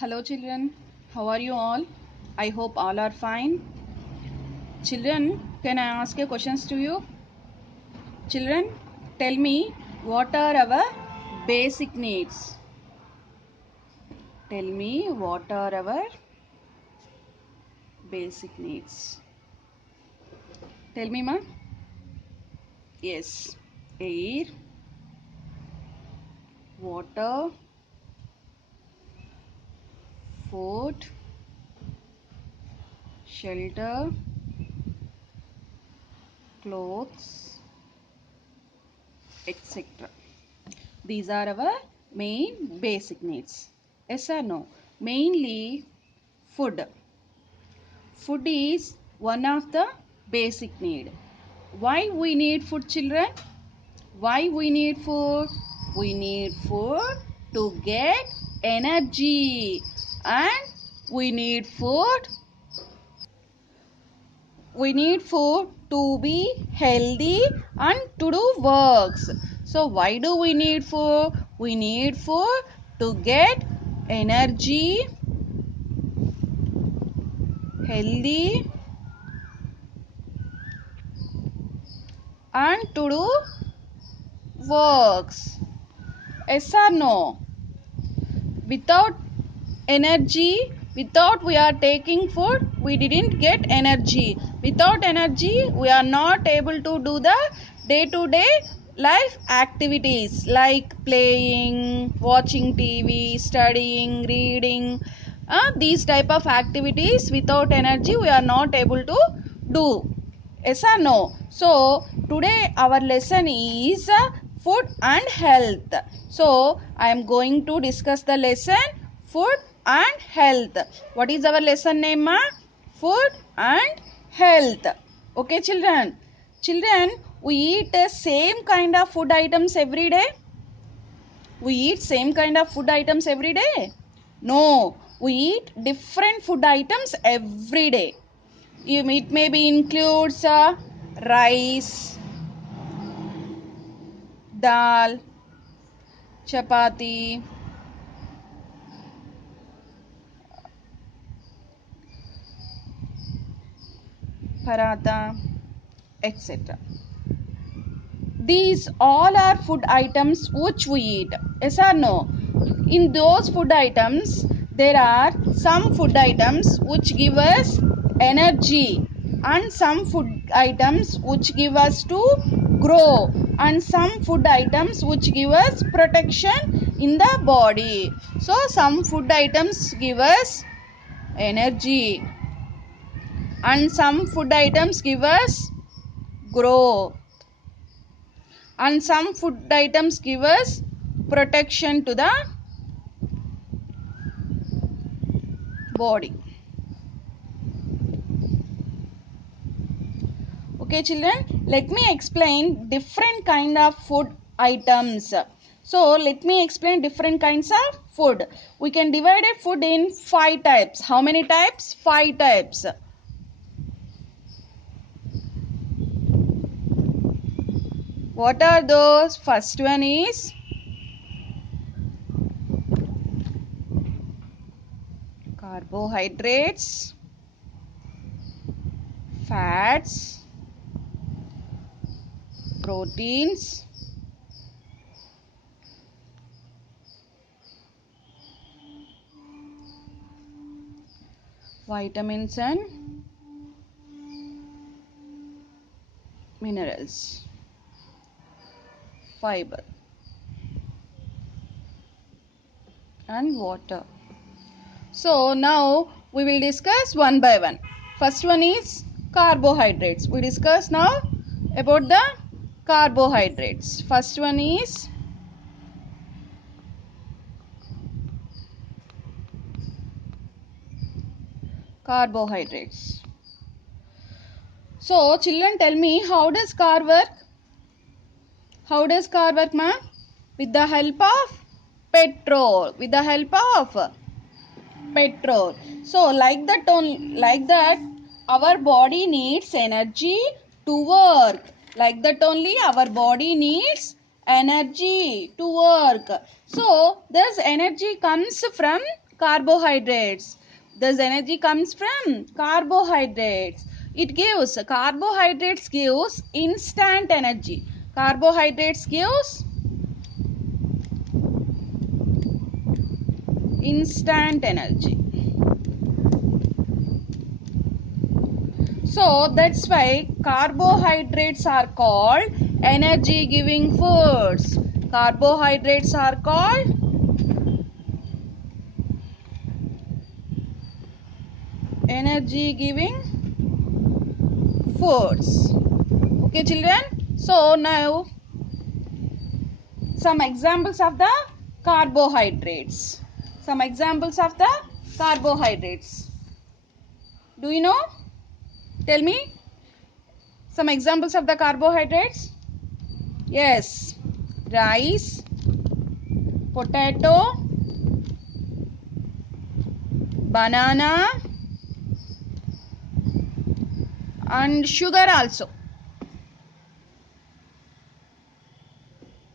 Hello children, how are you all? I hope all are fine. Children, can I ask a questions to you? Children, tell me what are our basic needs? Tell me what are our basic needs? Tell me ma? Yes. Air, water, food, shelter, clothes, etc. These are our main basic needs. Yes or no? Mainly food. Food is one of the basic need. Why we need food, children? Why we need food? We need food to get energy, and we need food. We need food to be healthy and to do works. So why do we need food? We need food to get energy, healthy, and to do works. Yes or no? Without energy, without we are taking food, we didn't get energy. Without energy, we are not able to do the day to day life activities like playing, watching TV, studying, reading. These type of activities without energy we are not able to do. Yes or no? So today our lesson is food and health. So I am going to discuss the lesson food and health. What is our lesson name ma? Food and health. Okay children. Children, we eat the same kind of food items every day. We eat same kind of food items every day. No, we eat different food items every day. It maybe includes rice, dal, chapati, paratha, etc. These all are food items which we eat. Yes or no? In those food items, there are some food items which give us energy, and some food items which give us to grow, and some food items which give us protection in the body. So some food items give us energy, and some food items give us growth, and some food items give us protection to the body. Okay children, let me explain different kind of food items. So let me explain different kinds of food. We can divide a food in 5 types. How many types? 5 types. What are those? First one is carbohydrates, fats, proteins, vitamins and minerals, fiber and water. So now we will discuss one by one. First one is carbohydrates. We discuss now about the carbohydrates. First one is carbohydrates. So children, tell me, how does car work? How does car work, ma'am? With the help of petrol. With the help of petrol. So like that our body needs energy to work. Like that only our body needs energy to work. So this energy comes from Carbohydrates. This energy comes from carbohydrates. It gives, carbohydrates gives instant energy. Carbohydrates gives instant energy. So that's why carbohydrates are called energy giving foods. Carbohydrates are called energy giving foods. Okay children, so now some examples of the carbohydrates. Some examples of the carbohydrates. Do you know? Tell me some examples of the carbohydrates. Yes, rice, potato, banana and sugar also,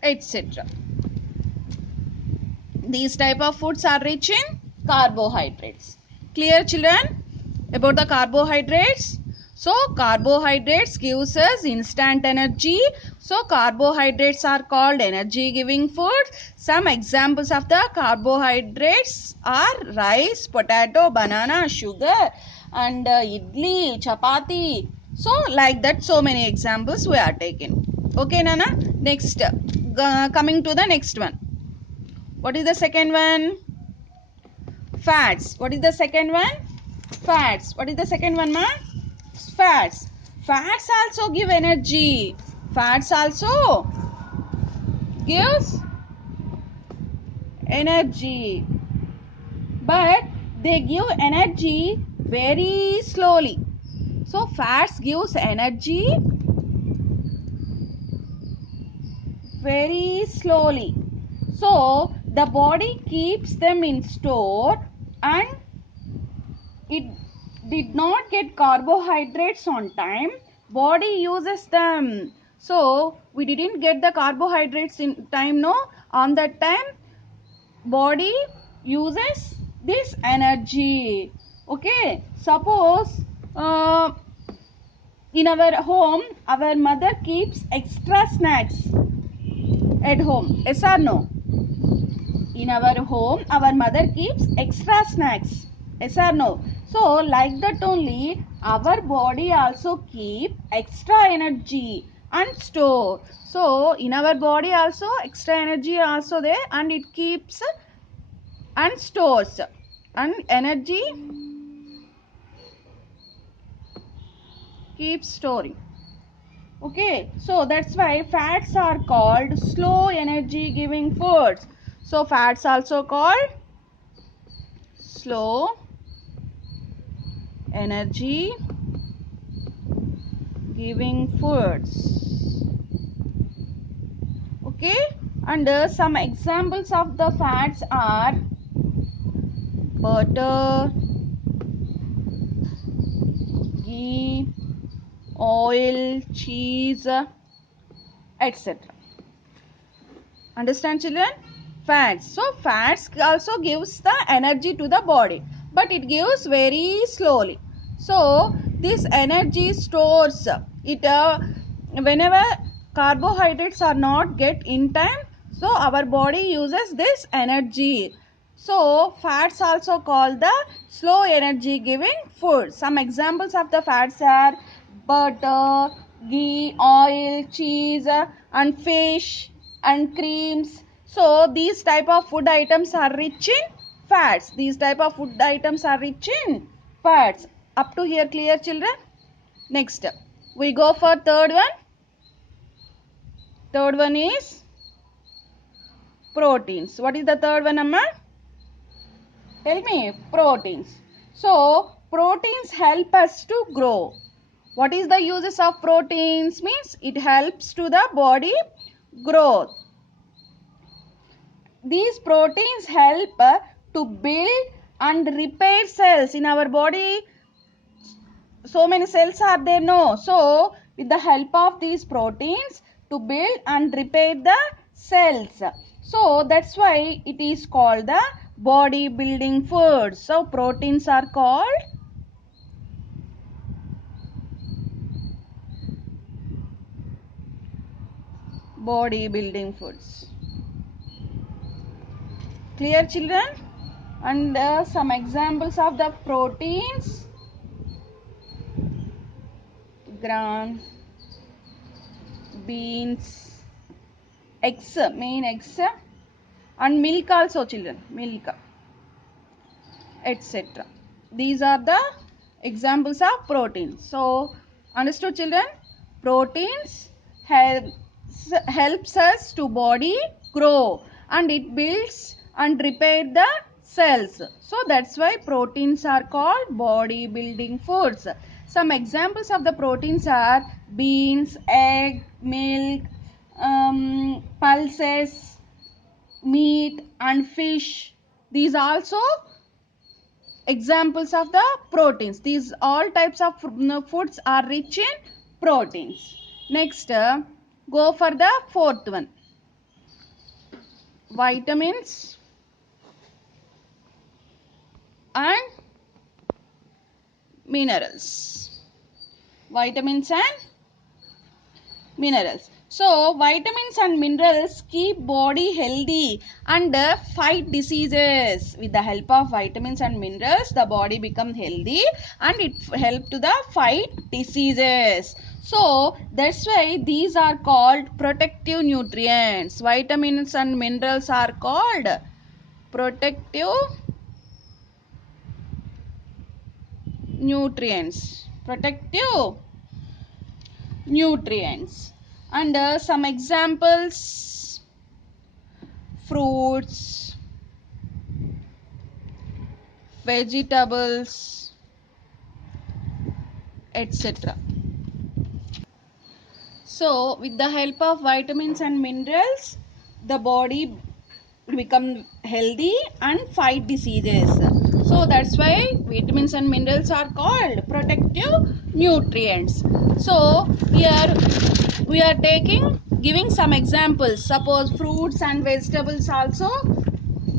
etc. These type of foods are rich in carbohydrates. Clear children about the carbohydrates? So carbohydrates gives us instant energy. So carbohydrates are called energy giving food. Some examples of the carbohydrates are rice, potato, banana, sugar and idli, chapati. So like that, so many examples we are taking. Okay Nana, next coming to the next one. What is the second one? Fats. What is the second one? Fats. What is the second one, ma? Fats. Fats also give energy. Fats also gives energy. But they give energy very slowly. So fats gives energy very slowly. So the body keeps them in store and it did not get carbohydrates on time. Body uses them. So we didn't get the carbohydrates in time, no? On that time body uses this energy. Okay, suppose in our home our mother keeps extra snacks at home. Yes or no? In our home our mother keeps extra snacks. Yes or no? So like that only our body also keep extra energy and store. So in our body also extra energy also there and it keeps and stores and energy keeps storing. Okay, so that's why fats are called slow energy giving foods. So fats also called slow energy giving foods. Okay, and some examples of the fats are butter, ghee, oil, cheese, etc. Understand children? Fats. So fats also gives the energy to the body, but it gives very slowly. So this energy stores it whenever carbohydrates are not get in time. So our body uses this energy. So fats also called the slow energy giving food. Some examples of the fats are butter, ghee, oil, cheese and fish and creams. So these type of food items are rich in fats. These type of food items are rich in fats. Up to here clear children? Next we go for third one. Third one is proteins. What is the third one, Amma? Tell me. Proteins. So proteins help us to grow. What is the uses of proteins? Means it helps to the body growth. These proteins help to build and repair cells in our body. So many cells are there, no? So with the help of these proteins to build and repair the cells. So that's why it is called the body building foods. So proteins are called body building foods. Clear, children? And some examples of the proteins: gram, beans, eggs, main eggs, and milk also, children, milk, etc. These are the examples of proteins. So understood, children? Proteins helps us to body grow, and it builds and repair the cells. So that's why proteins are called body building foods. Some examples of the proteins are beans, egg, milk, pulses, meat, and fish. These also examples of the proteins. These all types of foods are rich in proteins. Next, go for the fourth one: vitamins and minerals. Vitamins and minerals. So vitamins and minerals keep body healthy and fight diseases. With the help of vitamins and minerals, the body becomes healthy and it helps to the fight diseases. So that's why these are called protective nutrients. Vitamins and minerals are called protective nutrients. Protective nutrients. And some examples: fruits, vegetables, etc. So with the help of vitamins and minerals, the body become healthy and fight diseases. So that's why vitamins and minerals are called protective nutrients. So here we are giving some examples. Suppose fruits and vegetables also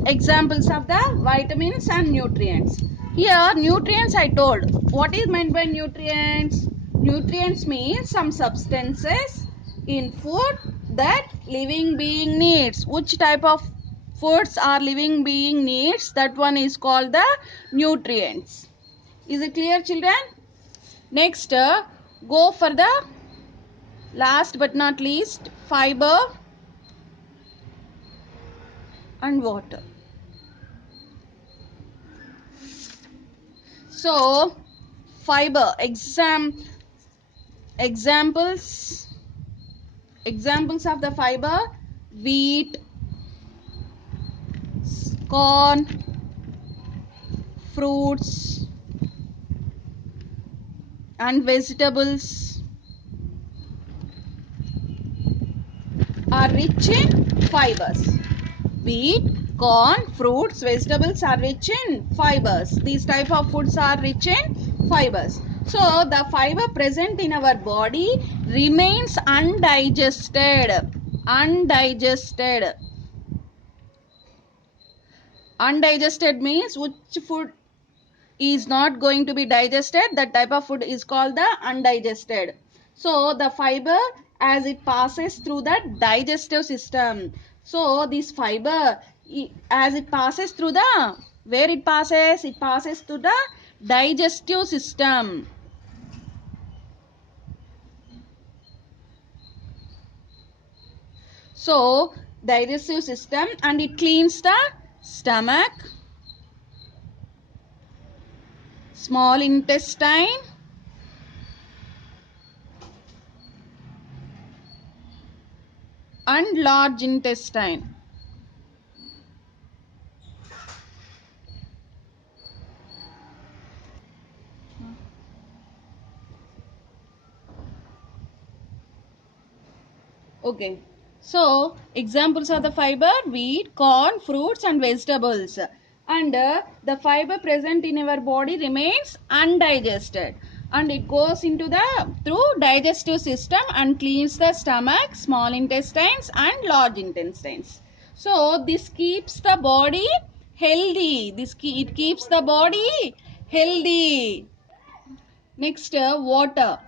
examples of the vitamins and nutrients. Here nutrients I told. What is meant by nutrients? Nutrients means some substances in food that living being needs. Which type of foods are living being needs? That one is called the nutrients. Is it clear, children? Next, go for the last but not least: fiber and water. So fiber examples of the fiber: wheat, corn, fruits and vegetables are rich in fibers. Wheat, corn, fruits, vegetables are rich in fibers. These type of foods are rich in fibers. So the fiber present in our body remains undigested. Undigested. Undigested means which food is not going to be digested, that type of food is called the undigested. So the fiber, as it passes through the digestive system, so this fiber, as it passes through the, where it passes through the digestive system. So digestive system, and it cleans the stomach, small intestine, and large intestine. Okay. So examples of the fiber: wheat, corn, fruits and vegetables. And the fiber present in our body remains undigested, and it goes into the through digestive system and cleans the stomach, small intestines and large intestines. So this keeps the body healthy. It keeps the body healthy. Next, water.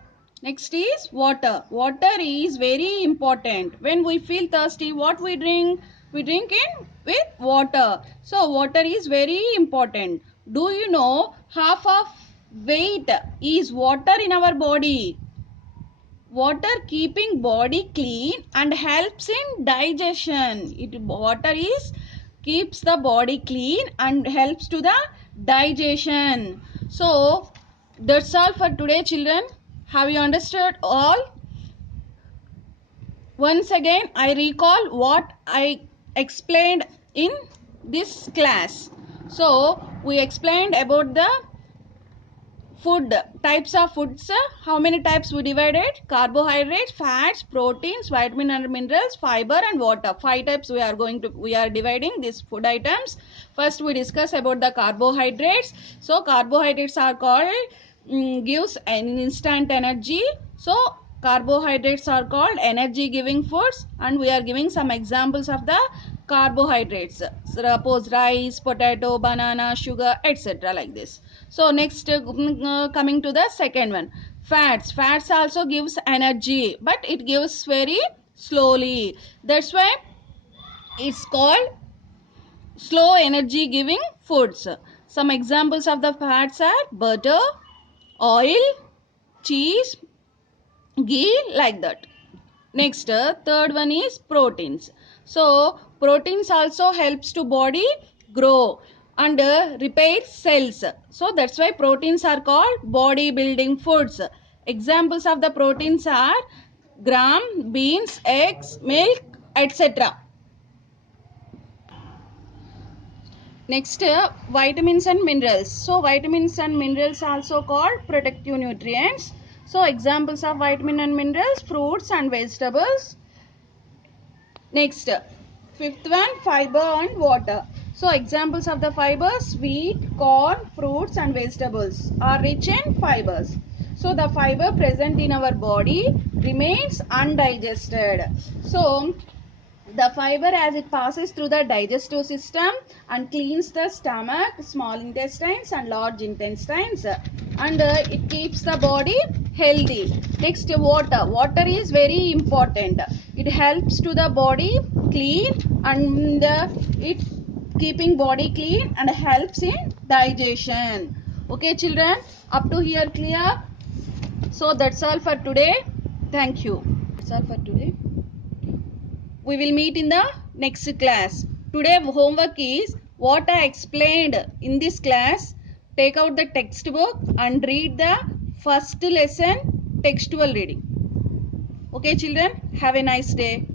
Next is water. Water is very important. When we feel thirsty, what we drink? We drink in with water. So water is very important. Do you know half of weight is water in our body? Water keeping body clean and helps in digestion. Water is keeps the body clean and helps to the digestion. So that's all for today, children. Have you understood all? Once again, I recall what I explained in this class. So we explained about the food, types of foods. How many types we divided? Carbohydrates, fats, proteins, vitamin and minerals, fiber and water. 5 types we are dividing these food items. First we discuss about the carbohydrates. So carbohydrates are called gives an instant energy. So carbohydrates are called energy giving foods, and we are giving some examples of the carbohydrates. Suppose rice, potato, banana, sugar, etc. like this. So next, coming to the second one, fats. Fats also gives energy, but it gives very slowly. That's why it's called slow energy giving foods. Some examples of the fats are butter, oil, cheese, ghee, like that. Next, third one is proteins. So proteins also helps to body grow and repair cells. So that's why proteins are called body building foods. Examples of the proteins are gram, beans, eggs, milk, etc. Next, vitamins and minerals. So vitamins and minerals also called protective nutrients. So examples of vitamin and minerals, fruits and vegetables. Next, fifth one, fiber and water. So examples of the fibers: wheat, corn, fruits and vegetables are rich in fibers. So the fiber present in our body remains undigested. So the fiber, as it passes through the digestive system and cleans the stomach, small intestines and large intestines, and it keeps the body healthy. Next, water. Water is very important. It helps to the body clean and it keeping body clean and helps in digestion. Okay children, up to here clear? So that's all for today. Thank you. That's all for today. We will meet in the next class. Today homework is what I explained in this class. Take out the textbook and read the first lesson textual reading. Okay children, have a nice day.